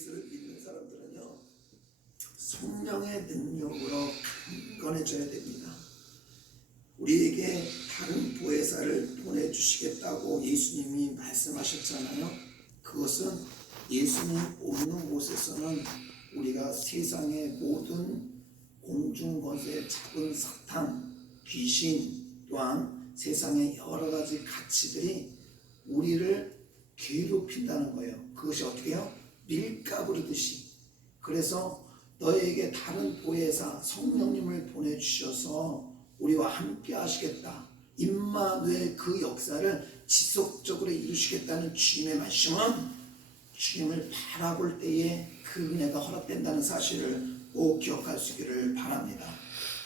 예수를 믿는 사람들은요, 성령의 능력으로 강건해져야 됩니다. 우리에게 다른 보혜사를 보내주시겠다고 예수님이 말씀하셨잖아요. 그것은 예수님 없는 곳에서는 우리가 세상의 모든 공중권세 잡은 사탄, 귀신, 또한 세상의 여러 가지 가치들이 우리를 괴롭힌다는 거예요. 그것이 어떻게 해요? 밀가부르듯이. 그래서 너에게 다른 보혜사 성령님을 보내주셔서 우리와 함께 하시겠다. 임마누엘 그 역사를 지속적으로 이루시겠다는 주님의 말씀은 주님을 바라볼 때에 그 은혜가 허락된다는 사실을 꼭 기억할 수 있기를 바랍니다.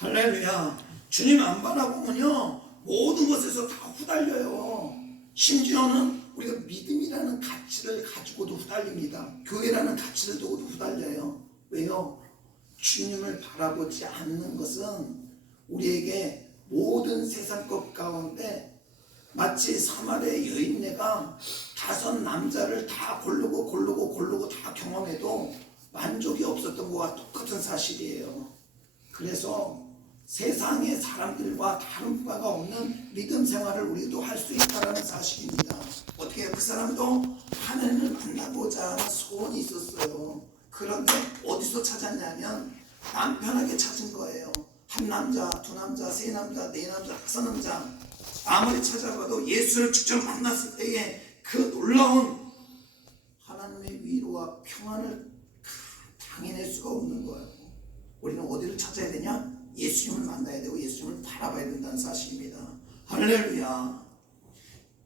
할렐루야. 주님 안 바라보면요 모든 것에서 다 후달려요. 심지어는 우리가 믿음이라는 가치를 가지고도 후달립니다. 교회라는 가치를 두고도 후달려요. 왜요? 주님을 바라보지 않는 것은 우리에게 모든 세상 것 가운데 마치 사마리아 여인네가 5 남자를 다 고르고 다 경험해도 만족이 없었던 것과 똑같은 사실이에요. 그래서 세상의 사람들과 다른 바가 없는 믿음 생활을 우리도 할 수 있다는 사실입니다. 어떻게 그 사람도 하나님을 만나보자 하는 소원이 있었어요. 그런데 어디서 찾았냐면 남편에게 찾은 거예요. 1 남자, 2 남자, 3 남자, 4 남자, 5 남자 아무리 찾아봐도 예수를 직접 만났을 때의 그 놀라운 하나님의 위로와 평안을 당해낼 수가 없는 거예요. 우리는 어디를 찾아야 되냐? 예수님을 만나야 되고 예수님을 바라봐야 된다는 사실입니다. 할렐루야.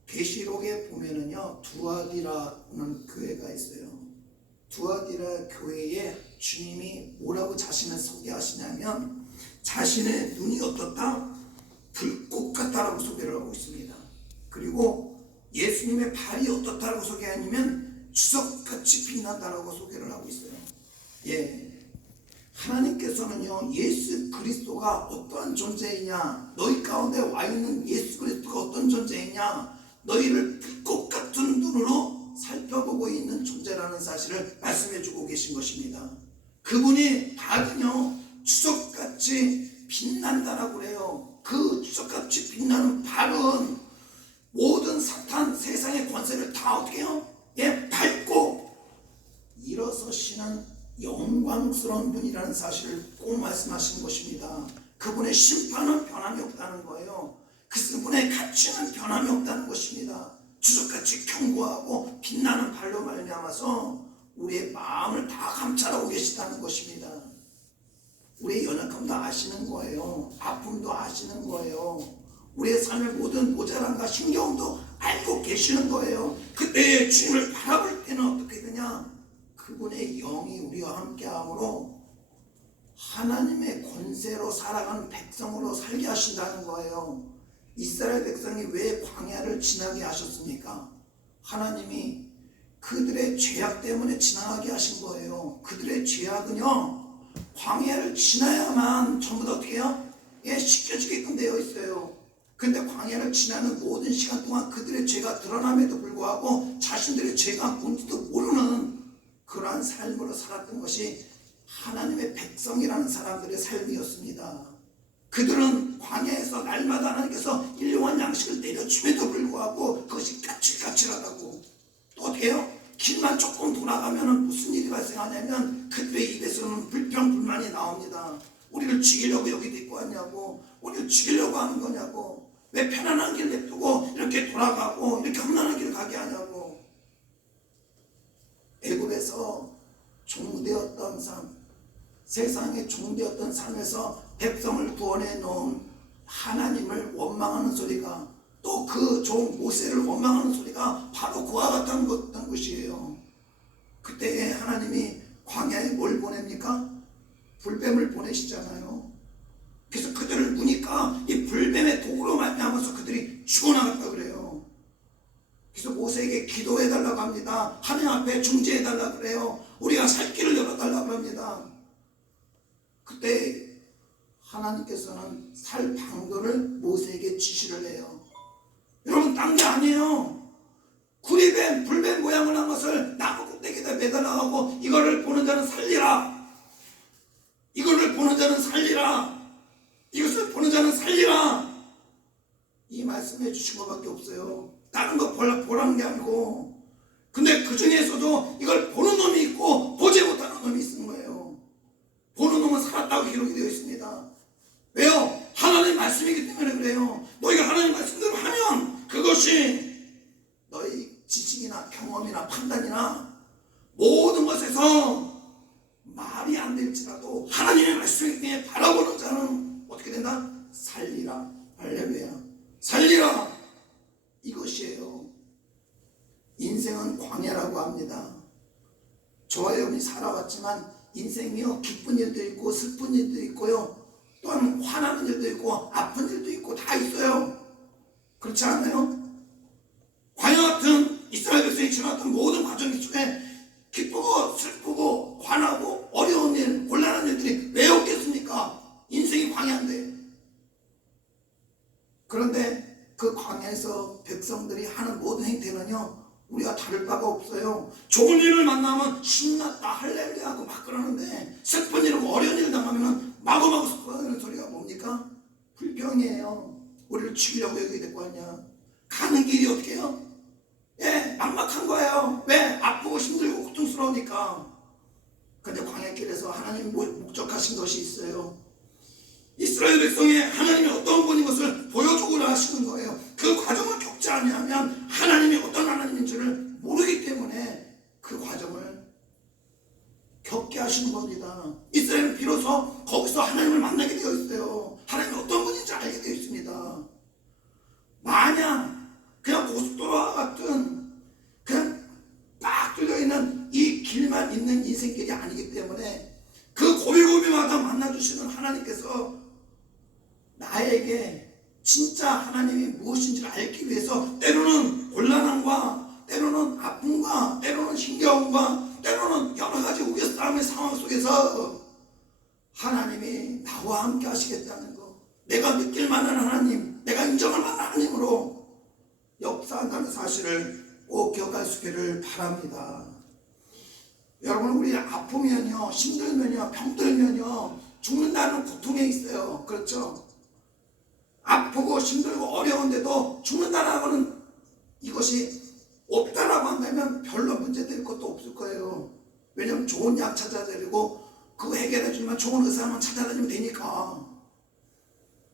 계시록에 보면은요 두아디라는 교회가 있어요. 두아디라 교회에 주님이 뭐라고 자신을 소개하시냐면 자신의 눈이 어떻다? 불꽃 같다라고 소개를 하고 있습니다. 그리고 예수님의 발이 어떻다라고 소개하냐면 주석같이 빛난다라고 소개를 하고 있어요. 하나님께서는요 예수 그리스도가 어떠한 존재이냐, 너희 가운데 와 있는 예수 그리스도가 어떤 존재이냐, 너희를 불꽃 같은 눈으로 살펴보고 있는 존재라는 사실을 말씀해 주고 계신 것입니다. 그분이 발은요 주석같이 빛난다라고 그래요. 그 주석같이 빛나는 발은 모든 사탄 세상의 권세를 다 어떻게 해요? 밟고 일어서시는 영광스러운 분이라는 사실을 꼭 말씀하신 것입니다. 그분의 심판은 변함이 없다는 거예요. 그분의 가치는 변함이 없다는 것입니다. 주석같이 견고하고 빛나는 발로 말미암아서 우리의 마음을 다 감찰하고 계시다는 것입니다. 우리의 연약함도 아시는 거예요. 아픔도 아시는 거예요. 우리의 삶의 모든 모자람과 힘겨움도 알고 계시는 거예요. 그때 주님을 바라볼 때는 어떻게 되냐? 그분의 영이 우리와 함께함으로 하나님의 권세로 살아가는 백성으로 살게 하신다는 거예요. 이스라엘 백성이 왜 광야를 지나게 하셨습니까? 하나님이 그들의 죄악 때문에 지나가게 하신 거예요. 그들의 죄악은요 광야를 지나야만 전부 다 어떻게 해요? 씻겨지게끔 되어 있어요. 근데 광야를 지나는 모든 시간 동안 그들의 죄가 드러남에도 불구하고 자신들의 죄가 뭔지도 모르는 그러한 삶으로 살았던 것이 하나님의 백성이라는 사람들의 삶이었습니다. 그들은 광야에서 날마다 하나님께서 일용할 양식을 내려줌에도 불구하고 그것이 까칠까칠하다고. 또 어떻게 해요? 길만 조금 돌아가면 무슨 일이 발생하냐면 그들의 입에서는 불평불만이 나옵니다. 우리를 죽이려고 여기 데리고 왔냐고, 우리를 죽이려고 하는 거냐고, 왜 편안한 길 냅두고 이렇게 돌아가고 이렇게 험난한 길을 가게 하냐고. 애굽에서 종되었던 삶, 세상의 종되었던 삶에서 백성을 구원해 놓은 하나님을 원망하는 소리가, 또 그 종 모세를 원망하는 소리가 바로 그와 같은 것이에요. 그때 하나님이 광야에 뭘 보냅니까? 불뱀을 보내시잖아요. 그래서 그들을 무니까 이 불뱀의 독으로 말미암아서 그들이 죽어나갔다 그래요. 그래서 모세에게 기도해달라고 합니다. 하나님 앞에 중재해달라고 그래요. 우리가 살 길을 열어달라고 합니다. 그때 하나님께서는 살 방도를 모세에게 지시를 해요. 여러분, 딴 게 아니에요. 구리뱀, 불뱀 모양을 한 것을 나무 꼭대기에다 매달아가고 이거를 보는 자는 살리라. 이거를 보는 자는 살리라. 이것을 보는 자는 살리라. 이 말씀해 주신 것밖에 없어요. 다른 거 보라는 게 아니고. 근데 그 중에서도 이걸 보는 놈이 있고 보지 못하는 놈이 있는 거예요. 보는 놈은 살았다고 기록이 되어 있습니다. 왜요? 하나님의 말씀이기 때문에 그래요. 너희가 하나님의 말씀대로 하면 그것이 너희 지식이나 경험이나 판단이나 모든 것에서 말이 안 될지라도 하나님의 말씀이기 때문에 바라보는 자는 어떻게 된다? 살리라. 할렐루야. 살리라. 이것이에요. 인생은 광야라고 합니다. 저와 여러분이 살아왔지만 인생이요, 기쁜 일도 있고 슬픈 일도 있고요, 또한 화나는 일도 있고 아픈 일도 있고 다 있어요. 그렇지 않아요? 광야 같은 이스라엘 백성이 지나왔던 모든 과정 중에 기쁘고 슬프고 화나고 어려운 일, 곤란한 일들이 왜 없겠습니까? 인생이 광야인데. 그런데 그 광야에서 백성들이 하는 모든 행태는요, 우리가 다를 바가 없어요. 좋은 일을 만나면 신났다 할렐루야 하고 막 그러는데, 슬픈 일이고 어려운 일을 당하면 마구마구 섞어가는 소리가 뭡니까? 불평이에요. 우리를 죽이려고 여기 데리고 왔냐. 가는 길이 어떻게 해요? 예, 막막한 거예요. 왜? 아프고 힘들고 고통스러우니까. 근데 광야길에서 하나님이 목적하신 것이 있어요. 이스라엘 백성이 하나님이 어떤 분인 것을 보여주고 하시는 거예요. 그 과정을 겪지 않으면 하나님이 어떤 하나님인지를 모르기 때문에 그 과정을 겪게 하시는 겁니다. 이스라엘은 비로소 거기서 하나님을 만나게 되어 있어요. 하나님이 어떤 분인지 알게 되어 있습니다. 만약 그냥 고속도로와 같은 그냥 딱 뚫려있는 이 길만 있는 인생길이 아니기 때문에 그 고비고비마다 만나주시는 하나님께서 나에게 진짜 하나님이 무엇인지를 알기 위해서 때로는 곤란함과 때로는 아픔과 때로는 힘겨움과 때로는 여러 가지 우겨싸움의 상황 속에서 하나님이 나와 함께 하시겠다는 거, 내가 느낄 만한 하나님, 내가 인정할 만한 하나님으로 역사한다는 사실을 꼭 기억할 수 있기를 바랍니다. 여러분, 우리 아프면요, 힘들면요, 병들면요, 죽는다는 고통에 있어요. 그렇죠? 아프고 힘들고 어려운데도 죽는다는 거는 이것이 없다라고 한다면 별로 문제될 것도 없을 거예요. 왜냐하면 좋은 약 찾아다니고 그거 해결해 주면 좋은 의사만 찾아다니면 되니까.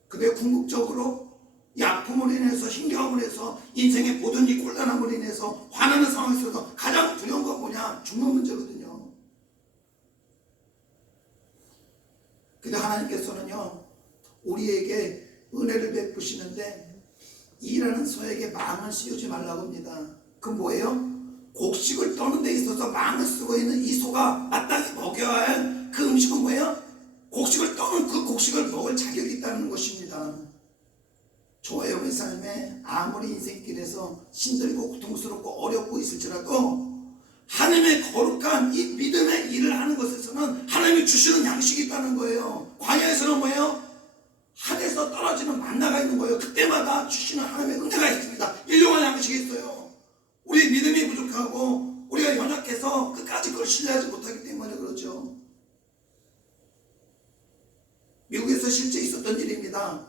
근데 궁극적으로 이 아픔으로 인해서, 힘겨움으로 인해서, 인생의 모든 이 곤란함으로 인해서 화나는 상황에 있어서 가장 두려운 건 뭐냐? 죽는 문제거든요. 근데 하나님께서는요, 우리에게 은혜를 베푸시는데 일하는 소에게 망을 씌우지 말라고 합니다. 그 뭐예요? 곡식을 떠는 데 있어서 망을 쓰고 있는 이 소가 마땅히 먹여야 할 그 음식은 뭐예요? 곡식을 떠는 그 곡식을 먹을 자격이 있다는 것입니다. 저와 여러분의 삶에 아무리 인생길에서 힘들고 고통스럽고 어렵고 있을지라도 하나님의 거룩한 이 믿음의 일을 하는 것에서는 하나님이 주시는 양식이 있다는 거예요. 광야에서는 뭐예요? 하늘에서 떨어지는 만나가 있는 거예요. 그때마다 주시는 하나님의 은혜가 있습니다. 일용할 양식이 있어요. 우리 믿음이 부족하고 우리가 연약해서 끝까지 그걸 신뢰하지 못하기 때문에 그러죠. 미국에서 실제 있었던 일입니다.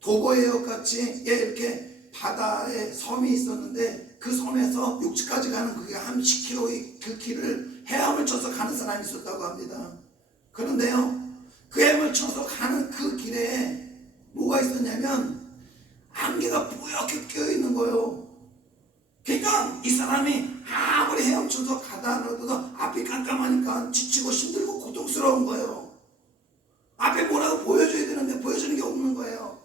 도보해역 같이 이렇게 바다에 섬이 있었는데 그 섬에서 육지까지 가는 그게 한 10km의 그 길을 헤엄을 쳐서 가는 사람이 있었다고 합니다. 그런데요, 그 헤엄을 쳐서 가는 그 길에 뭐가 있었냐면 안개가 뿌옇게 끼어있는 거예요. 그러니까 이 사람이 아무리 헤엄쳐서 가다 하더라도 앞이 깜깜하니까 지치고 힘들고 고통스러운 거예요. 앞에 뭐라고 보여줘야 되는데 보여주는 게 없는 거예요.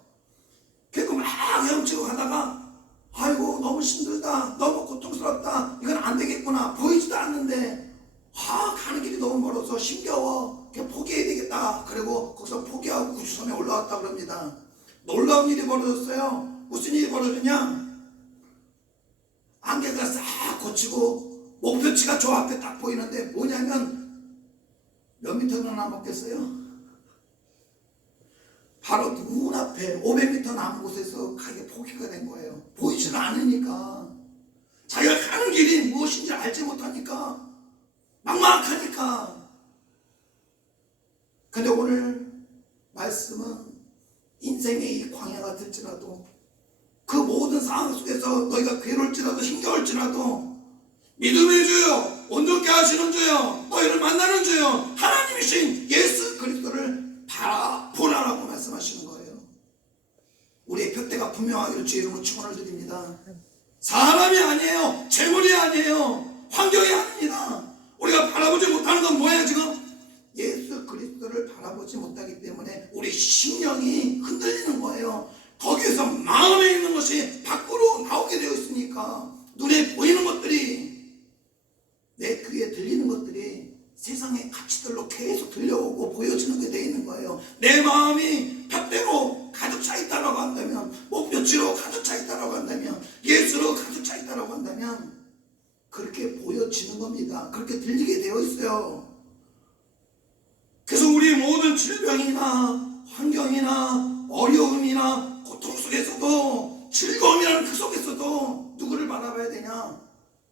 그래서 막 헤엄치고 가다가 아이고 너무 힘들다, 너무 고통스럽다, 이건 안 되겠구나, 보이지도 않는데 가는 길이 너무 멀어서 힘겨워, 그냥 포기해야 되겠다. 그리고 거기서 포기하고 구주선에 올라왔다 그럽니다. 놀라운 일이 벌어졌어요. 무슨 일이 벌어졌냐? 안개가 싹 걷히고 목표치가 저 앞에 딱 보이는데 뭐냐면 몇 미터나 남았겠어요? 바로 눈앞에 500m 남은 곳에서 가게 포기가 된 거예요. 보이지는 않으니까. 자기가 가는 길이 무엇인지 알지 못하니까, 막막하니까. 근데 오늘 말씀은 인생의 이 광야가 될지라도, 그 모든 상황 속에서 너희가 괴로울지라도 힘겨울지라도 믿음의 주여, 온전케 하시는 주여, 너희를 만나는 주여, 하나님이신 예수 그리스도를 바라보라라고 말씀하시는 거예요. 우리의 표대가 분명하기를 주의 이름으로 축원을 드립니다. 사람이 아니에요, 재물이 아니에요, 환경이 아닙니다. 우리가 바라보지 못하는 건 뭐예요? 지금 예수 그리스도를 바라보지 못하기 때문에 우리 심령이 흔들리는 거예요. 거기에서 마음에 있는 것이 밖으로 나오게 되어 있으니까, 눈에 보이는 것들이, 내 귀에 들리는 것들이 세상의 가치들로 계속 들려오고 보여지는 게 되어 있는 거예요. 내 마음이 팥대로 가득 차 있다라고 한다면, 목표치로 가득 차 있다라고 한다면, 예수로 가득 차 있다라고 한다면 그렇게 보여지는 겁니다. 그렇게 들리게 되어 있어요. 그래서 우리 모든 질병이나 환경이나 어려움이나 고통 속에서도, 즐거움이라는 그 속에서도 누구를 바라봐야 되냐?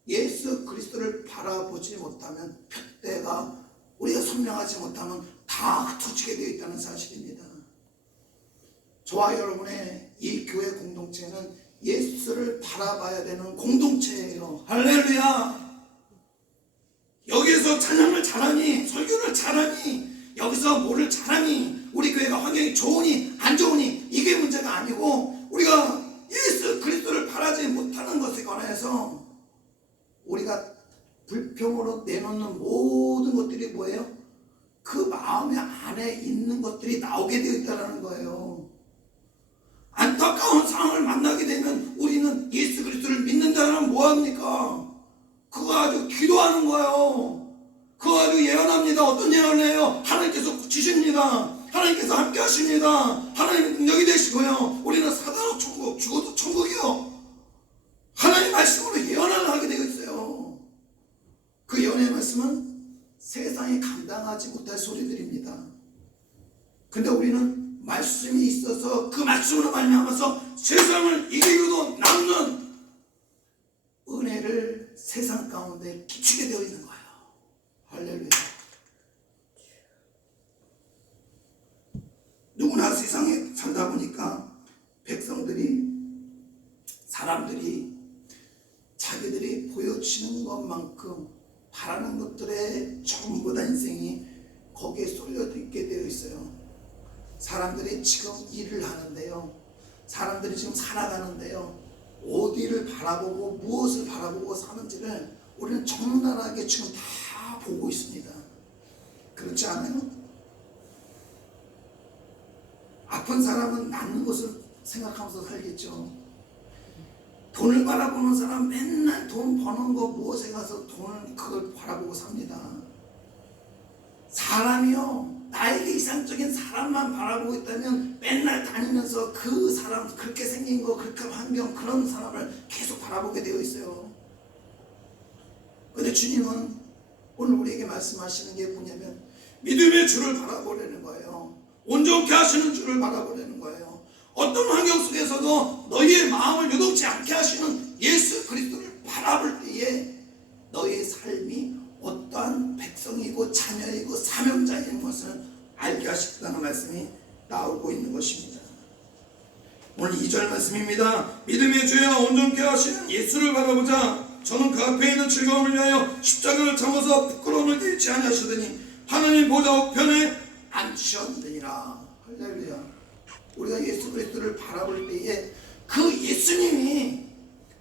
예수 그리스도를 바라보지 못하면, 푯대가 우리가 선명하지 못하면 다 흩어지게 되어 있다는 사실입니다. 저와 여러분의 이 교회 공동체는 예수를 바라봐야 되는 공동체예요. 할렐루야. 여기에서 찬양을 잘하니, 설교를 잘하니, 여기서 뭐를 잘하니, 우리 교회가 환경이 좋으니 안 좋으니 이게 문제가 아니고, 우리가 예수 그리스도를 바라지 못하는 것에 관해서 우리가 불평으로 내놓는 모든 것들이 뭐예요? 그 마음의 안에 있는 것들이 나오게 되어 있다는 거예요. 안타까운 상황을 만나게 되면 우리는 예수 그리스도를 믿는다면 뭐합니까? 그거 가지고 기도하는 거예요. 그거 가지고 예언합니다. 어떤 예언을 해요? 하나님께서 주십니다. 하나님께서 함께 하십니다. 하나님의 능력이 되시고요. 우리는 사단으로 천국, 죽어도 천국이요. 하나님의 말씀으로 예언을 하게 되어 있어요. 그 예언의 말씀은 세상이 감당하지 못할 소리들입니다. 근데 우리는 말씀이 있어서 그 말씀으로 말미암아서 세상을 이기고도 남는 은혜를 세상 가운데 끼치게 되어 있는 거예요. 할렐루야. 누구나 세상에 살다 보니까 백성들이, 사람들이 자기들이 보여지는 것만큼 바라는 것들에 전부 다 인생이 거기에 쏠려 있게 되어 있어요. 사람들이 지금 일을 하는데요, 사람들이 지금 살아가는데요, 어디를 바라보고 무엇을 바라보고 사는지를 우리는 적나라하게 지금 다 보고 있습니다. 그렇지 않아요? 아픈 사람은 낫는 것을 생각하면서 살겠죠. 돈을 바라보는 사람 맨날 돈 버는 거 무엇에 가서 돈을 그걸 바라보고 삽니다. 사람이요, 나에게 이상적인 사람만 바라보고 있다면 맨날 다니면서 그 사람, 그렇게 생긴 거, 그렇게 환경, 그런 사람을 계속 바라보게 되어 있어요. 근데 주님은 오늘 우리에게 말씀하시는 게 뭐냐면, 믿음의 주를 바라보려는 거예요. 온전케 하시는 주를 바라보려는 거예요. 어떤 환경 속에서도 너희의 마음을 요동치 않게 하시는 예수 그리스도를 바라볼 때에 너희의 삶이 어떠한 백성이고 자녀이고 사명자인 것을 알게 하시겠다는 말씀이 나오고 있는 것입니다. 오늘 2절 말씀입니다. 믿음의 주여 온전케 하시는 예수를 바라보자. 저는 그 앞에 있는 즐거움을 위하여 십자가를 참아서 부끄러움을 잃지 아니하시더니 하나님 보좌 우편에 앉으셨느니라. 할렐루야. 우리가 예수 그리스도를 바라볼 때에 그 예수님이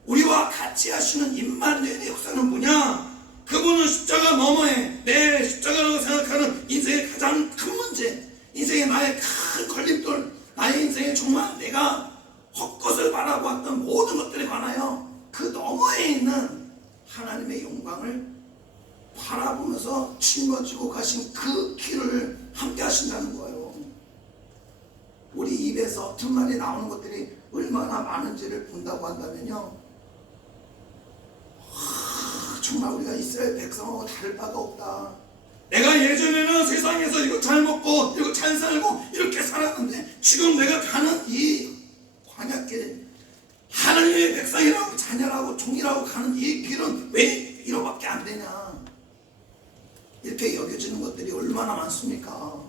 우리와 같이 하시는 임마누엘의 역사는 뭐냐? 그분은 십자가 너머에 내 십자가라고 생각하는 인생의 가장 큰 문제, 인생의 나의 큰 걸림돌, 나의 인생에 정말 내가 헛것을 바라보았던 모든 것들에 관하여 그 너머에 있는 하나님의 영광을 바라보면서 짊어지고 가신 그 길을 함께 하신다는 거예요. 우리 입에서 어떤 말이 나오는 것들이 얼마나 많은지를 본다고 한다면요, 정말 우리가 이스라엘 백성하고 다를 바가 없다. 내가 예전에는 세상에서 이거 잘 먹고 이거 잘 살고 이렇게 살았는데 지금 내가 가는 이 광야길, 하나님의 백성이라고 자녀라고 종이라고 가는 이 길은 왜 이러밖에 안 되냐, 이렇게 여겨지는 것들이 얼마나 많습니까?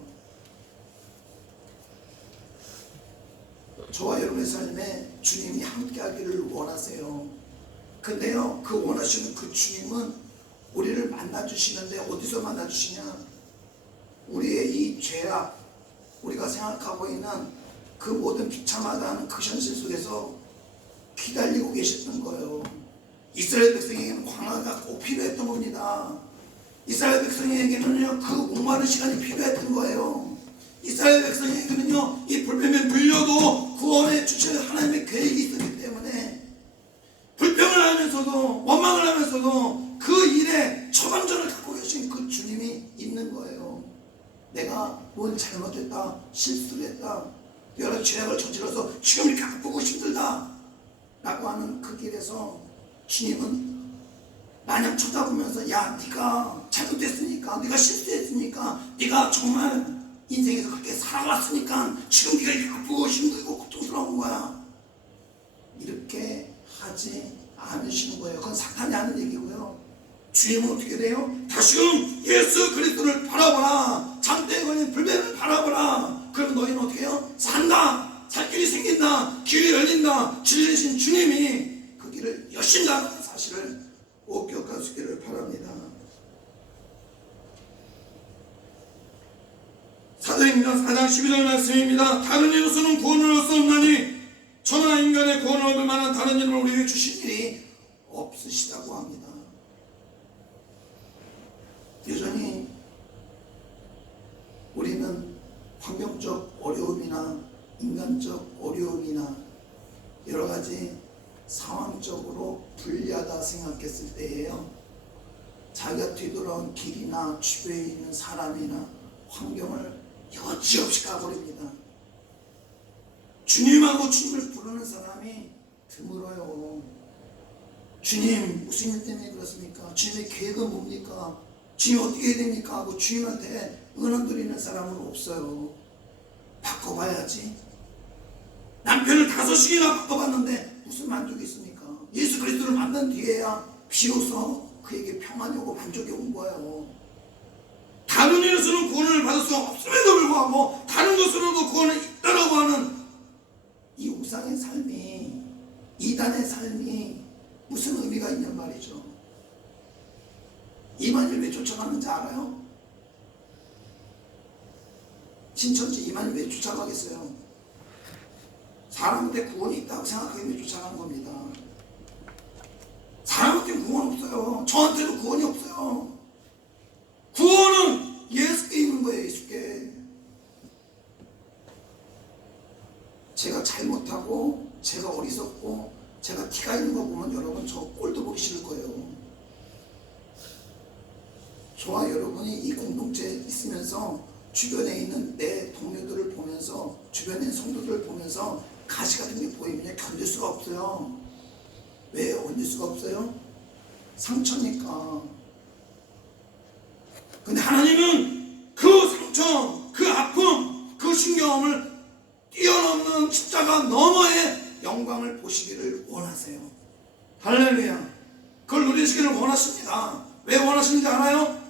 저와 여러분의 삶에 주님이 함께하기를 원하세요. 근데요, 그 원하시는 그 주님은 우리를 만나주시는데 어디서 만나주시냐? 우리의 이 죄악, 우리가 생각하고 있는 그 모든 비참하다 하는 그 현실 속에서 기다리고 계셨던 거예요. 이스라엘 백성에게는 광야가 꼭 필요했던 겁니다. 이스라엘 백성에게는요, 그 목마른 시간이 필요했던 거예요. 이스라엘 백성에게는요, 이 불뱀에 물려도 구원해 주실 하나님의 계획이 있었기 때문에 불평을 하면서도 원망을 하면서도 그 일에 처방전을 갖고 계신 그 주님이 있는 거예요. 내가 뭘 잘못했다, 실수를 했다, 여러 죄악을 저질러서 지금 이렇게 아프고 힘들다 라고 하는 그 길에서 주님은 마냥 쳐다보면서, 야, 네가 잘못했으니까, 네가 실수했으니까, 네가 정말 인생에서 그렇게 살아왔으니까 지금 네가 이렇게 아프고 힘들고 고통스러운 거야, 이렇게 하지 않으시는 거예요. 그건 사탄이 하는 얘기고요. 주님은 어떻게 돼요? 다시금 예수 그리스도를 바라보라, 장대에 걸린 불뱀을 바라보라. 그러면 너희는 어떻게 해요? 산다, 살 길이 생긴다, 길이 열린다. 진리신 주님이 그 길을 여신다는 사실을 꼭 기억하시기를 바랍니다. 사도행전 4장 12절 말씀입니다. 다른 이로서는 구원을 얻을 수 없나니 천하 인간의 구원을 얻을 만한 다른 이름을 우리에게 주신 일이 없으시다고 합니다. 여전히 우리는 환경적 어려움이나 인간적 어려움이나 여러 가지 상황적으로 불리하다 생각했을 때에요, 자기가 뒤돌아온 길이나 주변에 있는 사람이나 환경을 여지없이 까버립니다. 주님하고 주님을 부르는 사람이 드물어요. 주님, 무슨 일 때문에 그렇습니까? 주님의 계획은 뭡니까? 주님 어떻게 해야 됩니까? 하고 주님한테 은원 드리는 사람은 없어요. 바꿔봐야지. 남편을 5시기나 바꿔봤는데 무슨 만족이 있습니까? 예수 그리스도를 만난 뒤에야 비로소 그에게 평안이 오고 만족이 온 거예요. 다른 일에서는 구원을 받을 수 없음에도 불구하고 다른 것으로도 구원이 있다라고 하는 이 우상의 삶이, 이단의 삶이 무슨 의미가 있냔 말이죠. 이만희를 왜 쫓아가는지 알아요? 신천지 이만희 왜 쫓아가겠어요? 사람한테 구원이 있다고 생각하기 때문에 쫓아가는 겁니다. 사람한테 구원 없어요. 저한테도 구원이 없어요. 구원은 예수께 있는 거예요. 예수께. 제가 잘못하고 제가 어리석고 제가 티가 있는 거 보면 여러분 저 꼴도 보기 싫을 거예요. 저와 여러분이 이 공동체에 있으면서 주변에 있는 내 동료들을 보면서, 주변에 있는 성도들을 보면서 가시 같은 게 보이면 견딜 수가 없어요. 왜 견딜 수가 없어요? 상처니까. 근데 하나님은 그 상처, 그 아픔, 그 신경을 뛰어넘는 십자가 너머의 영광을 보시기를 원하세요. 할렐루야. 그걸 누리시기를 원하십니다. 왜 원하시는지 알아요?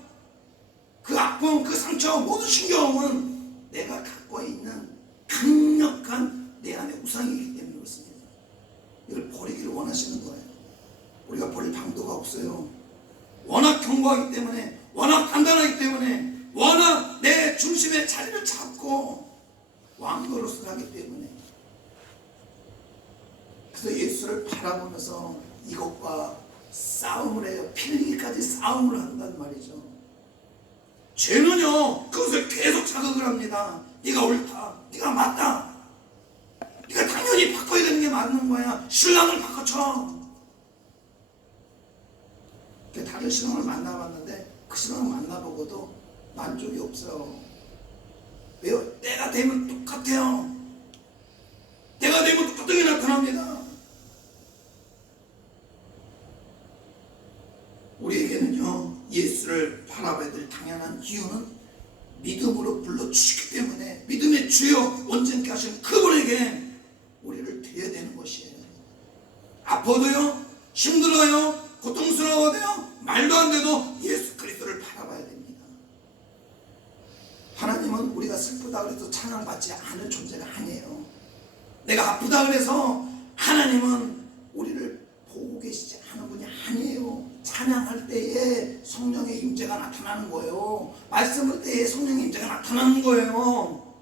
그 아픔, 그 상처, 모든 신경은 내가 갖고 있는 강력한 내 안의 우상이기 때문에 그렇습니다. 이걸 버리기를 원하시는 거예요. 우리가 버릴 방도가 없어요. 워낙 견고하기 때문에, 워낙 단단하기 때문에, 워낙 내 중심의 자리를 잡고 왕노릇을 하기 때문에. 그래서 예수를 바라보면서 이것과 싸움을 해요. 필리기까지 싸움을 한단 말이죠. 죄는요, 그것을 계속 자극을 합니다. 네가 옳다, 네가 맞다, 네가 당연히 바꿔야 되는 게 맞는 거야, 신랑을 바꿔쳐. 다른 신랑을 만나봤는데 그 신랑을 만나보고도 만족이 없어요. 왜요? 때가 되면 똑같아요. 때가 되면 똑같은 게 나타납니다. 우리에게는요, 예수를 바라봐야 될 당연한 이유는 믿음으로 불러주시기 때문에, 믿음의 주여 온전케 하신 그분에게 우리를 드려야 되는 것이에요. 아파도요, 힘들어요, 고통스러워도요, 말도 안 돼도 예수 그리스도를 바라봐야 됩니다. 하나님은 우리가 슬프다 그래서 찬양받지 않을 존재가 아니에요. 내가 아프다 그래서 하나님은 우리를 보고 계시지 않은 분이 아니에요. 찬양할 때에 성령의 임재가 나타나는 거예요. 말씀할 때에 성령의 임재가 나타나는 거예요.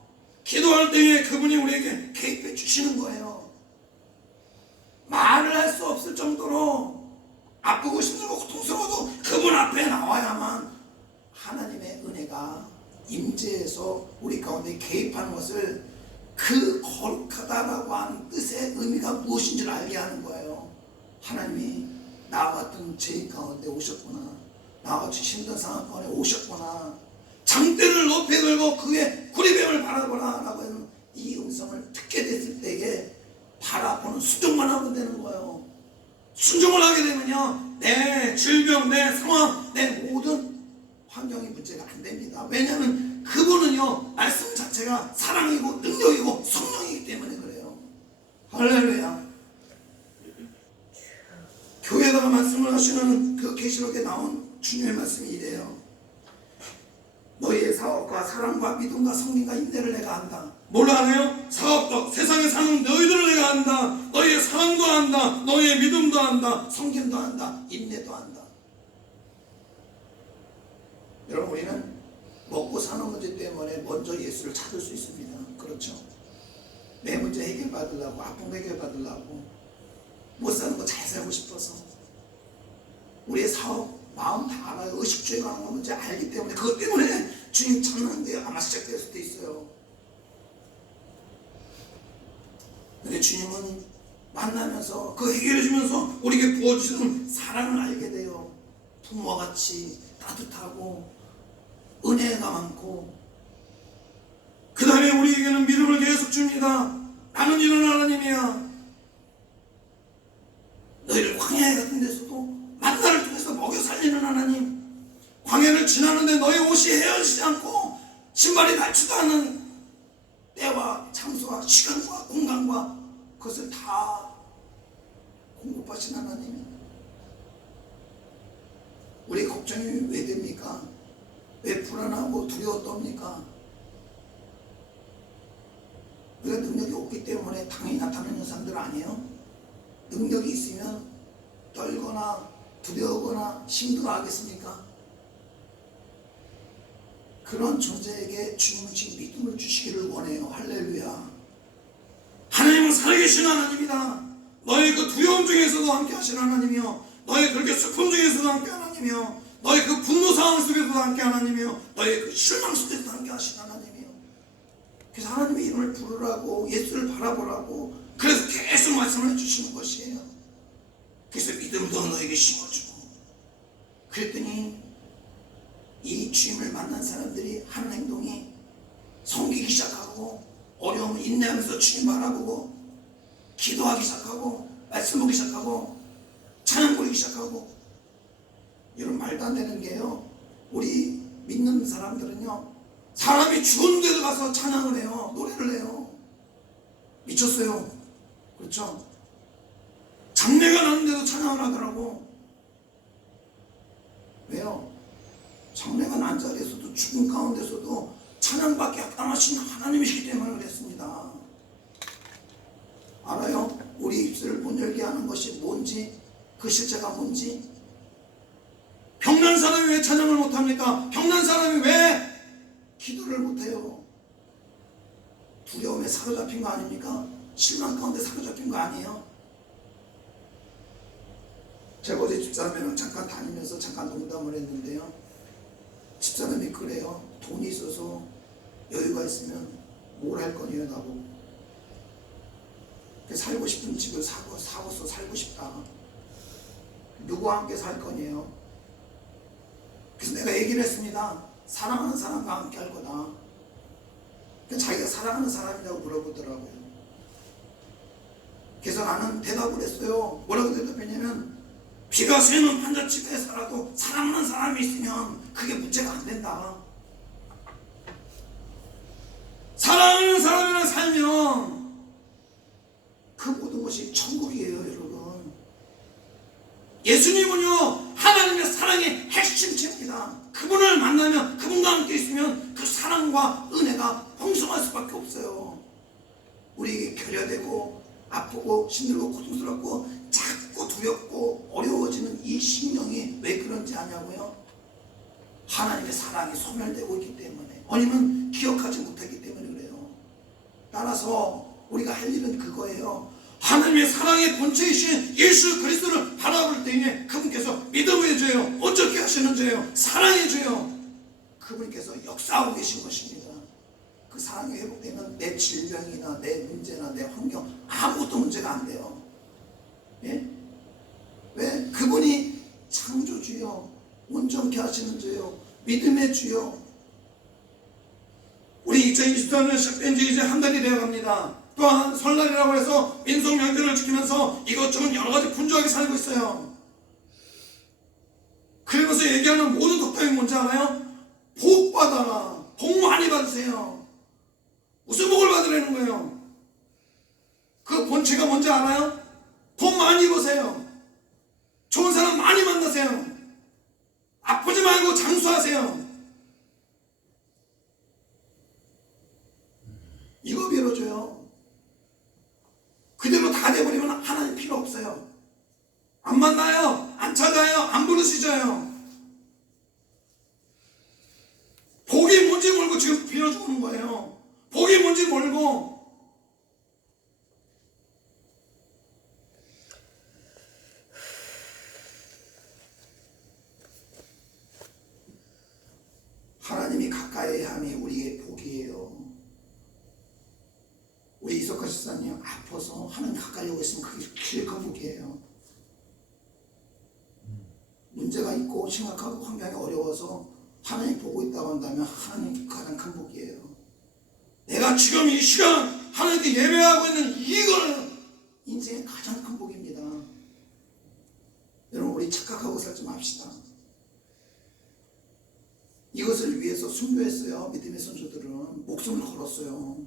기도할 때에 그분이 우리에게 개입해 주시는 거예요. 말을 할 수 없을 정도로 아프고 힘들고 고통스러워도 그분 앞에 나와야만 하나님의 은혜가 임재해서 우리 가운데 개입하는 것을, 그 거룩하다라고 하는 뜻의 의미가 무엇인지를 알게 하는 거예요. 하나님이 나와 같은 죄인 가운데 오셨구나, 나와 같이 힘든 상황 가운데 오셨구나, 장대를 높이 들고 그의 구리뱀을 바라보라 라고 하는 이 음성을 듣게 됐을 때에 바라보는 순종만 하면 되는 거예요. 순종을 하게 되면요, 내 질병, 내 상황, 내 모든 환경이 문제가 안 됩니다. 왜냐하면 그분은요, 말씀 자체가 사랑이고 능력이고 성령이기 때문에 그래요. 할렐루야. 교회에다가 말씀을 하시는 그 계시록에 나온 주님의 말씀이 이래요. 너희의 사업과 사랑과 믿음과 성림과 인내를 내가 안다. 뭘로 아네요? 사업도, 세상에 사는 너희들을 내가 안다. 너희의 사랑도 안다. 너희의 믿음도 안다. 성김도 안다. 인내도 안다. 여러분, 우리는 먹고 사는 문제 때문에 먼저 예수를 찾을 수 있습니다. 그렇죠? 내 문제 해결받으려고, 아픈 거 해결받으려고, 못 사는 거 잘 살고 싶어서, 우리의 사업 마음 다 알아요. 의식주에 관한 거 문제 알기 때문에, 그것 때문에 주님 찾는 데 아마 시작될 수도 있어요. 근데 주님은 만나면서 그 해결해주면서 우리에게 부어주시는 사랑을 알게 돼요. 부모와 같이 따뜻하고 은혜가 많고, 그 다음에 우리에게는 믿음을 계속 줍니다. 나는 이런 하나님이야. 너희를 광야 같은 데서도 만나를 통해서 먹여 살리는 하나님, 광야를 지나는데 너희 옷이 헤어지지 않고 신발이 닳지도 않은 때와 장소와 시간과 공간과 그것을 다 공급하신 하나님. 우리 걱정이 왜 됩니까? 왜 불안하고 두려웠답니까? 우리가 능력이 없기 때문에 당연히 나타나는 현상들 아니에요? 능력이 있으면 떨거나 두려워하거나 힘들어하겠습니까? 그런 존재에게 주님은 지금 믿음을 주시기를 원해요. 할렐루야. 하나님은 살아계신 하나님이다. 너의 그 두려움 중에서도 함께 하신 하나님이요, 너의 그렇게 슬픔 중에서도 함께 하나님이요, 너의 그 분노 상황 속에서도 함께 하나님이요, 너의 그 실망 속에서도 함께 하신 하나님이요. 그래서 하나님의 이름을 부르라고, 예수를 바라보라고, 그래서 계속 말씀을 해주시는 것이에요. 그래서 믿음도 너에게 심어주고, 그랬더니 이 주님을 만난 사람들이 하는 행동이 섬기기 시작하고, 어려움을 인내하면서 주님 바라보고, 기도하기 시작하고, 말씀 보기 시작하고, 찬양 부르기 시작하고. 이런 말도 안 되는 게요, 우리 믿는 사람들은요, 사람이 죽은 데도 가서 찬양을 해요. 노래를 해요. 미쳤어요. 그렇죠? 장례가 나는데도 찬양을 하더라고. 왜요? 장례가 난 자리에서도, 죽은 가운데서도 찬양밖에 안 하시는 하나님이시기 때문에 그랬습니다. 알아요? 우리 입술을 못 열게 하는 것이 뭔지, 그 실체가 뭔지. 병난 사람이 왜 찬양을 못합니까? 병난 사람이 왜 기도를 못해요? 두려움에 사로잡힌 거 아닙니까? 실망 가운데 사로잡힌 거 아니에요? 제가 어제 집사람이랑 잠깐 다니면서 잠깐 농담을 했는데요, 집사람이 그래요. 돈이 있어서 여유가 있으면 뭘 할 거니요 나보고. 살고 싶은 집을 사고서 살고 싶다. 누구와 함께 살 거니요? 그래서 내가 얘기를 했습니다. 사랑하는 사람과 함께 할 거다. 자기가 사랑하는 사람이라고 물어보더라고요. 그래서 나는 대답을 했어요. 뭐라고 대답했냐면, 비가 새는 판잣집에 살아도 사랑하는 사람이 있으면 그게 문제가 안 된다. 사랑하는 사람이랑 살면 그 모든 것이 천국이에요, 여러분. 예수님은요 하나님의 사랑의 핵심체입니다. 그분을 만나면, 그분과 함께 있으면 그 사랑과 은혜가 풍성할 수밖에 없어요. 우리에게 결여되고 아프고 힘들고 고통스럽고 자꾸 두렵고 어려워지는 이 심령이 왜 그런지 아냐고요? 하나님의 사랑이 소멸되고 있기 때문에, 아니면 기억하지 못하기 때문에 그래요. 따라서 우리가 할 일은 그거예요. 하나님의 사랑의 본체이신 예수 그리스도를 바라볼 때에 그분께서 믿음의 죄요, 어떻게 하시는 죄요, 사랑의 죄요, 그분께서 역사하고 계신 것입니다. 그 사랑이 회복되면 내 질병이나 내 문제나 내 환경 아무것도 문제가 안 돼요. 예? 왜? 그분이 창조주요, 온전케 하시는 주요, 믿음의 주요. 우리 2024년 시작된 지 이제 한 달이 되어갑니다. 또한 설날이라고 해서 민속 명절을 지키면서 이것저것 여러가지 분주하게 살고 있어요. 그러면서 얘기하는 모든 독담이 뭔지 알아요? 복 받아라, 복 많이 받으세요. 무슨 복을 받으라는 거예요? 그 본체가 뭔지 알아요? 돈 많이 버세요. 좋은 사람 많이 만나세요. 아프지 말고 장수하세요. 이거 빌어줘요. 그대로 다 돼버리면 하나님 필요 없어요. 안 만나요, 안 찾아요, 안 부르시져요. 복이 뭔지 모르고 지금 빌어주는 거예요. 복이 뭔지 모르고. 하나님이 가까이 함이 우리의 복이에요. 우리 이석화 집사님 아파서 하나님 가까이 오고 있으면 그게 제일 큰 복이에요. 문제가 있고 심각하고 환경이 어려워서 하나님 보고 있다고 한다면 하나님 가장 큰 복이에요. 내가 지금 이 시간 하나님께 예배하고 있는 이거는 인생의 가장 큰 복입니다. 여러분, 우리 착각하고 살지 맙시다. 이것을 위해서 순교했어요. 믿음의 선수들은 목숨을 걸었어요.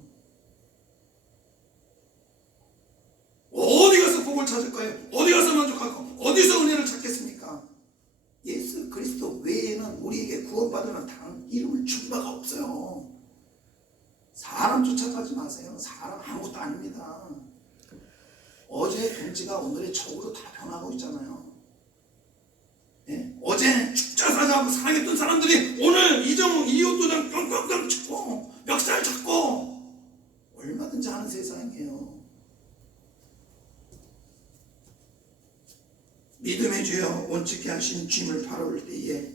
어디 가서 복을 찾을 거예요? 어디 가서 만족할 거? 어디서 은혜를 찾겠습니까? 예수 그리스도 외에는 우리에게 구원받을 다른 이름을 준 바가 없어요. 사람 쫓아가지 마세요. 사람 아무것도 아닙니다. 어제의 동지가 오늘의 적으로 다 변하고 있잖아요. 예? 어제 죽자 사자하고 사랑했던 사람들이 오늘 이정우, 이웃도장 뿅뿅뿅 찍고 멱살 잡고 얼마든지 하는 세상이에요. 믿음의 주여 원칙케 하신 주님을 바라볼 때에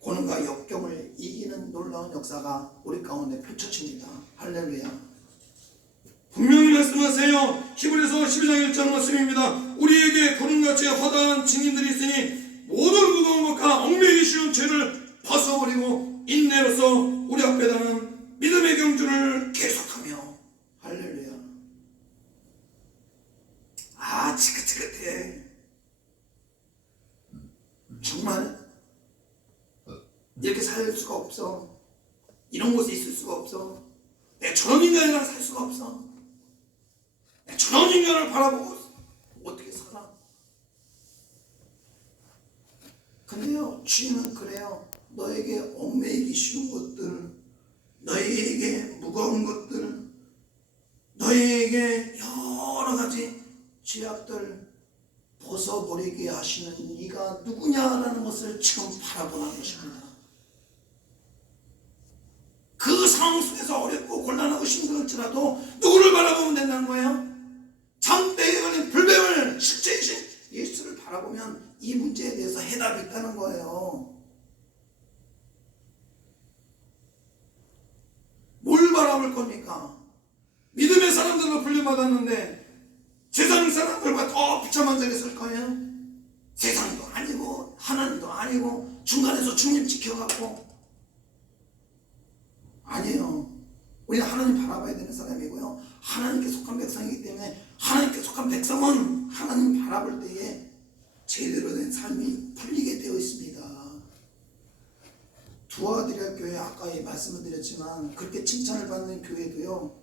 고난과 역경을 이기는 놀라운 역사가 우리 가운데 펼쳐집니다. 할렐루야. 분명히 말씀하세요. 히브리서 12장 1절 말씀입니다. 우리에게 구름같이 허다한 증인들이 있으니 모든 무거운 것과 얽매이기 쉬운 죄를 벗어버리고 인내로서 우리 앞에 다는 믿음의 경주를 계속하며. 할렐루야. 아, 지긋지긋해. 정말 이렇게 살 수가 없어. 이런 곳에 있을 수가 없어. 내가 저런 인간이랑 살 수가 없어. 내가 저런 인간을 바라보고 어떻게 살아? 근데요, 주님은 그래요. 너에게 얽매이기 쉬운 것들, 너에게 무거운 것들, 너에게 여러 가지 죄악들 벗어버리게 하시는 이가 누구냐라는 것을 지금 바라보는 것입니다. 그 상황 속에서 어렵고 곤란하고 힘들었지라도 누구를 바라보면 된다는 거예요? 장대에 걸린 불뱀을 실제이신 예수를 바라보면 이 문제에 대해서 해답이 있다는 거예요. 뭘 바라볼 겁니까? 믿음의 사람들로 불림받았는데 세상 사람들과 더 비참한적에 거예요? 세상도 아니고 하나님도 아니고 중간에서 주님 지켜갖고. 아니에요. 우리는 하나님 바라봐야 되는 사람이고요, 하나님께 속한 백성이기 때문에 하나님께 속한 백성은 하나님 바라볼 때에 제대로 된 삶이 풀리게 되어 있습니다. 두아드리아 교회, 아까 말씀을 드렸지만 그렇게 칭찬을 받는 교회도요,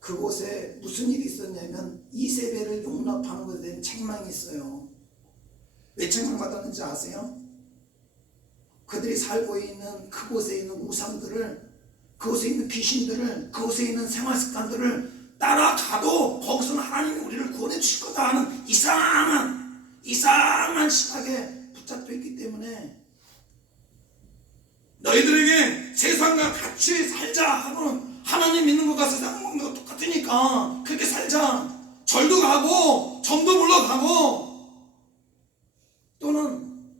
그곳에 무슨 일이 있었냐면 이세벨을 용납하는 것에 대한 책망이 있어요. 왜 책망받았는지 아세요? 그들이 살고 있는 그곳에 있는 우상들을, 그곳에 있는 귀신들을, 그곳에 있는 생활 습관들을 따라가도 거기서는 하나님이 우리를 구원해 주실 거다 하는 이상한 시각에 붙잡혀 있기 때문에 너희들에게 세상과 같이 살자 하고는 하나님 믿는 것과 세상 믿는 것 똑같으니까 그렇게 살자. 절도 가고 점도 보러 가고 또는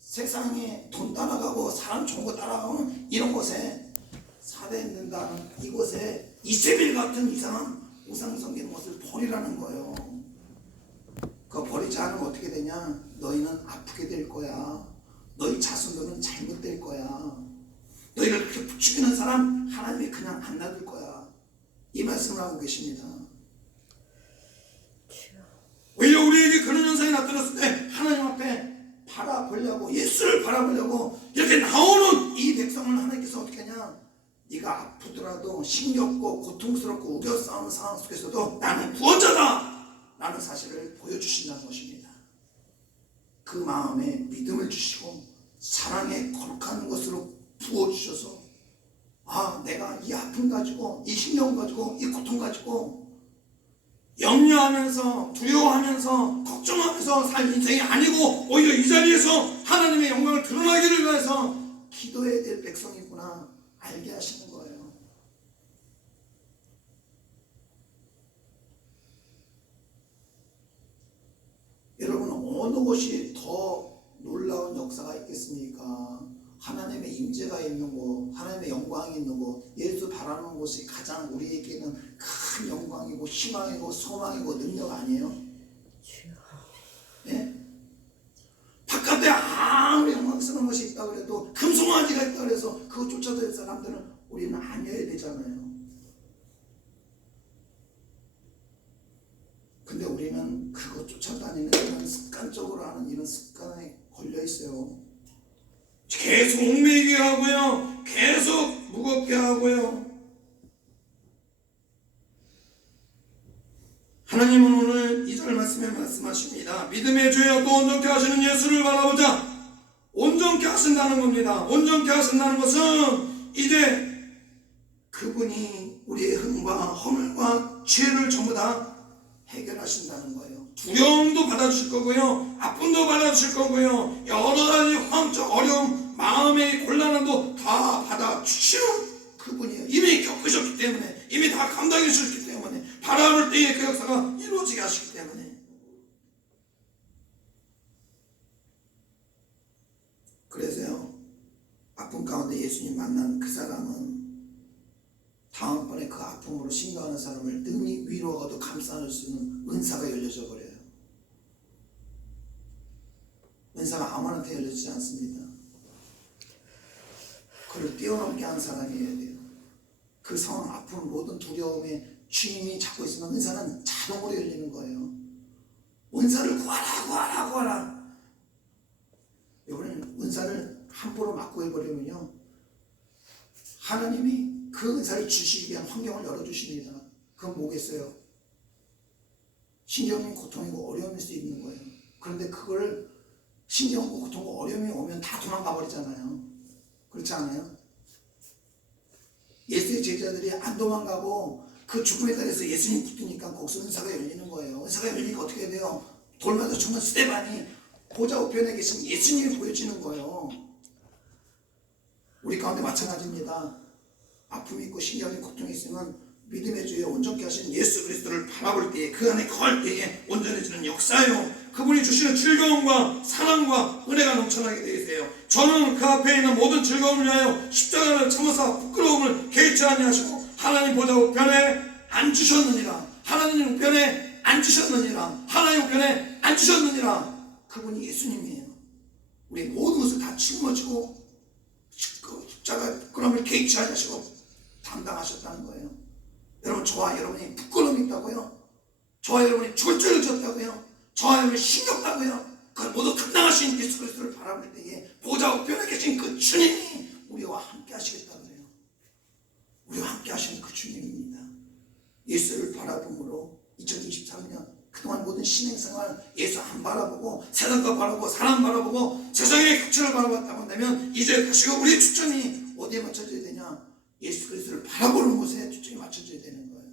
세상에 돈 따라가고 사람 좋은 거 따라가는 이런 곳에 살아야 된다는 이곳에 이세벨 같은 이상한 우상 섬기는 것을 버리라는 거예요. 그거 버리지 않으면 어떻게 되냐? 너희는 아프게 될 거야. 너희 자손들은 잘못될 거야. 너희를 그렇게 부추기는 사람 하나님이 그냥 안 놔둘 거야. 이 말씀을 하고 계십니다. 오히려 우리에게 그런 현상이 나타났을 때 하나님 앞에 바라보려고, 예수를 바라보려고 이렇게 나오는 이 백성을 하나님께서 어떻게 하냐? 네가 아프더라도 힘겹고 고통스럽고 우겨 싸우는 상황 속에서도 나는 구원자다 라는 사실을 보여주신다는 것입니다. 그 마음에 믿음을 주시고 사랑의 거룩한 것으로 부어주셔서 내가 이 아픔 가지고 이 신경 가지고 이 고통 가지고 염려하면서 두려워하면서 걱정하면서 살 인생이 아니고 오히려 이 자리에서 하나님의 영광을 드러나기를 위해서 기도해야 될 백성이구나 알게 하시는 거예요. 여러분, 어느 곳이 더 놀라운 역사가 있겠습니까? 하나님의 임재가 있는 곳, 하나님의 영광이 있는 곳, 예수 바라는 곳이 가장 우리에게는 큰 영광이고 희망이고 소망이고 능력 아니에요? 예? 바깥에 아무리 영광스러운 것이 있다고 해도 금송아지가 있다고 해서 그거 쫓아다닐 사람들은 우리는 아니어야 되잖아요. 근데 우리는 그거 쫓아다니는 이런 습관적으로 하는 이런 습관에 걸려 있어요. 계속 얽매이게 하고요, 계속 무겁게 하고요. 하나님은 오늘 2절 말씀에 말씀하십니다. 믿음의 주여 또 온전케 하시는 예수를 바라보자. 온전케 하신다는 겁니다. 온전케 하신다는 것은 이제 그분이 우리의 흠과 허물과 죄를 전부 다 해결하신다는 거예요. 두려움도 받아주실 거고요, 아픔도 받아주실 거고요, 여러 가지 환경, 어려움, 마음의 곤란함도 다 받아주시는 그분이에요. 이미 겪으셨기 때문에, 이미 다 감당해 주셨기 때문에, 바라볼 때에 그 역사가 이루어지게 하시기 때문에. 그래서요, 아픔 가운데 예수님 만난 그 사람은 다음번에 그 아픔으로 신경하는 사람을 능히 위로하고도 감싸줄 수 있는 은사가 열려져 버려요. 은사가 아무한테 열려지지 않습니다. 그를 뛰어넘게 하는 사람이어야 돼요. 그 상황, 아픔, 모든 두려움에 주님이 잡고 있으면 은사는 자동으로 열리는 거예요. 은사를 구하라. 여러분, 은사를 함부로 막고 해버리면요, 하나님이 그 은사를 주시기 위한 환경을 열어주십니다. 그건 뭐겠어요? 신경이 고통이고 어려움일 수 있는 거예요. 그런데 그걸 신경고 고통고 어려움이 오면 다 도망가 버리잖아요. 그렇지 않아요? 예수의 제자들이 안 도망가고 그 죽음의 자리에서 예수님 붙으니까 거기서 은사가 열리는 거예요. 은사가 열리니까 어떻게 돼요? 돌마다 죽는 스데반이 보좌 우편에 계신 예수님이 보여지는 거예요. 우리 가운데 마찬가지입니다. 아픔이 있고 신경이 고통이 있으면 믿음의 주에 온전케 하신 예수 그리스도를 바라볼 때에, 그 안에 거할 때에 온전해지는 역사요, 그분이 주시는 즐거움과 사랑과 은혜가 넘쳐나게 되어 있어요. 저는 그 앞에 있는 모든 즐거움을 위하여 십자가를 참으사 부끄러움을 개의치 아니하시고 하나님 보좌 우편에 앉으셨느니라. 하나님 우편에 앉으셨느니라. 하나님 우편에 앉으셨느니라. 그분이 예수님이에요. 우리 모든 것을 다 짊어지고 십자가 부끄러움을 개의치 아니하시고 담당하셨다는 거예요. 여러분, 저와 여러분이 부끄러움이 있다고요? 저와 여러분이 죽을 죄를 졌다고요? 저와 여러분이 힘겹다고요? 그걸 모두 감당하신 예수 그리스도를 바라볼 때에 보좌 우편에 계신 그 주님이 우리와 함께 하시겠다 그래요. 우리와 함께 하시는 그 주님입니다. 예수를 바라봄으로 2023년 그동안 모든 신앙생활 예수 안 바라보고 세상과 바라보고 사람 바라보고 세상의 가치를 바라봤다고 한다면 이제 다시 우리의 초점이 어디에 맞춰져야 되냐? 예수 그리스도를 바라보는 곳에 초점이 맞춰져야 되는 거예요.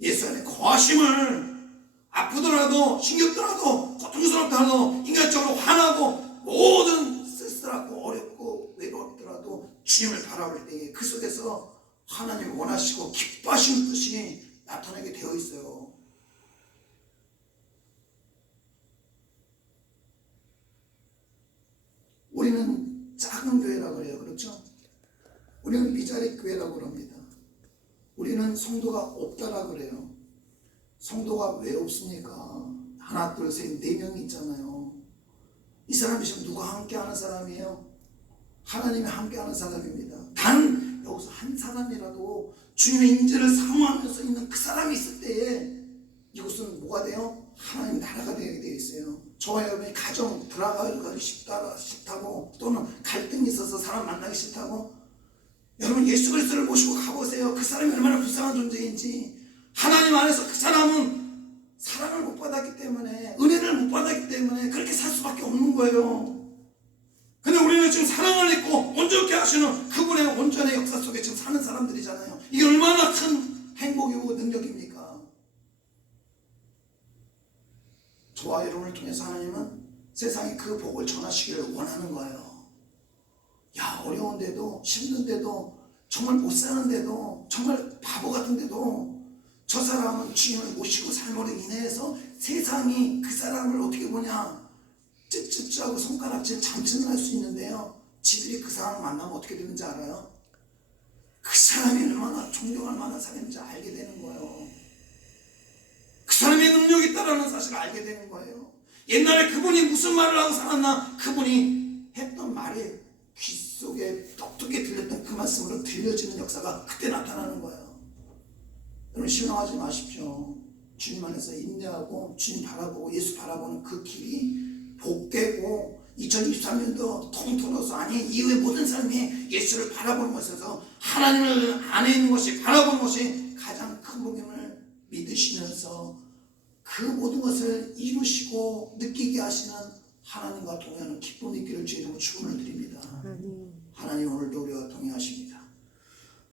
예수 안에 거하심을 아프더라도 힘겹더라도 고통스럽더라도 인간적으로 화나고 모든 쓸쓸하고 어렵고 외롭더라도 주님을 바라볼 때에 그 속에서 하나님을 원하시고 기뻐하시는 뜻이 나타나게 되어 있어요. 우리는 작은 교회라고 그래요. 그렇죠? 우리는 미자리 교회라고 그럽니다. 우리는 성도가 없다라고 그래요. 성도가 왜 없습니까? 하나, 둘, 셋, 4명이 있잖아요. 이 사람이 지금 누가 함께하는 사람이에요? 하나님이 함께하는 사람입니다. 단 여기서 한 사람이라도 주님의 인재를 사모하면서 있는 그 사람이 있을 때에 이곳은 뭐가 돼요? 하나님 나라가 되게 되어 있어요. 저와 여러분이 가정 들어가기 싫다고 또는 갈등이 있어서 사람 만나기 싫다고 여러분 예수 그리스도를 모시고 가보세요. 그 사람이 얼마나 불쌍한 존재인지. 하나님 안에서 그 사람은 사랑을 못 받았기 때문에 은혜를 못 받았기 때문에 그렇게 살 수밖에 없는 거예요. 근데 우리는 지금 사랑을 입고 온전케 하시는 그분의 온전의 역사 속에 지금 사는 사람들이잖아요. 이게 얼마나 큰 행복이고 능력입니까? 저와 여러분을 통해서 하나님은 세상에 그 복을 전하시기를 원하는 거예요. 야, 어려운데도 힘든데도 정말 못 사는데도 정말 바보 같은데도 저 사람은 주님을 모시고 삶으로 인해서 세상이 그 사람을 어떻게 보냐 찌찌찌하고 손가락질 잠시는 할 수 있는데요, 지들이 그 사람을 만나면 어떻게 되는지 알아요? 그 사람이 얼마나 존경할 만한 사람인지 알게 되는 거예요. 그 사람의 능력이 있다는 사실을 알게 되는 거예요. 옛날에 그분이 무슨 말을 하고 살았나, 그분이 했던 말이 귀 속에 똑똑히 들렸던 그 말씀으로 들려지는 역사가 그때 나타나는 거예요. 여러분 실망하지 마십시오. 주님 안에서 인내하고 주님 바라보고 예수 바라보는 그 길이 복되고 2023년도 통틀어서 아니 이후의 모든 삶이 예수를 바라보는 것에서 하나님을 안에 있는 것이 바라보는 것이 가장 큰 복임을 믿으시면서 그 모든 것을 이루시고 느끼게 하시는 하나님과 동행하는 기쁨이 있기를 주의 이름으로 축원을 드립니다. 하나님 오늘도 우리와 동행하십니다.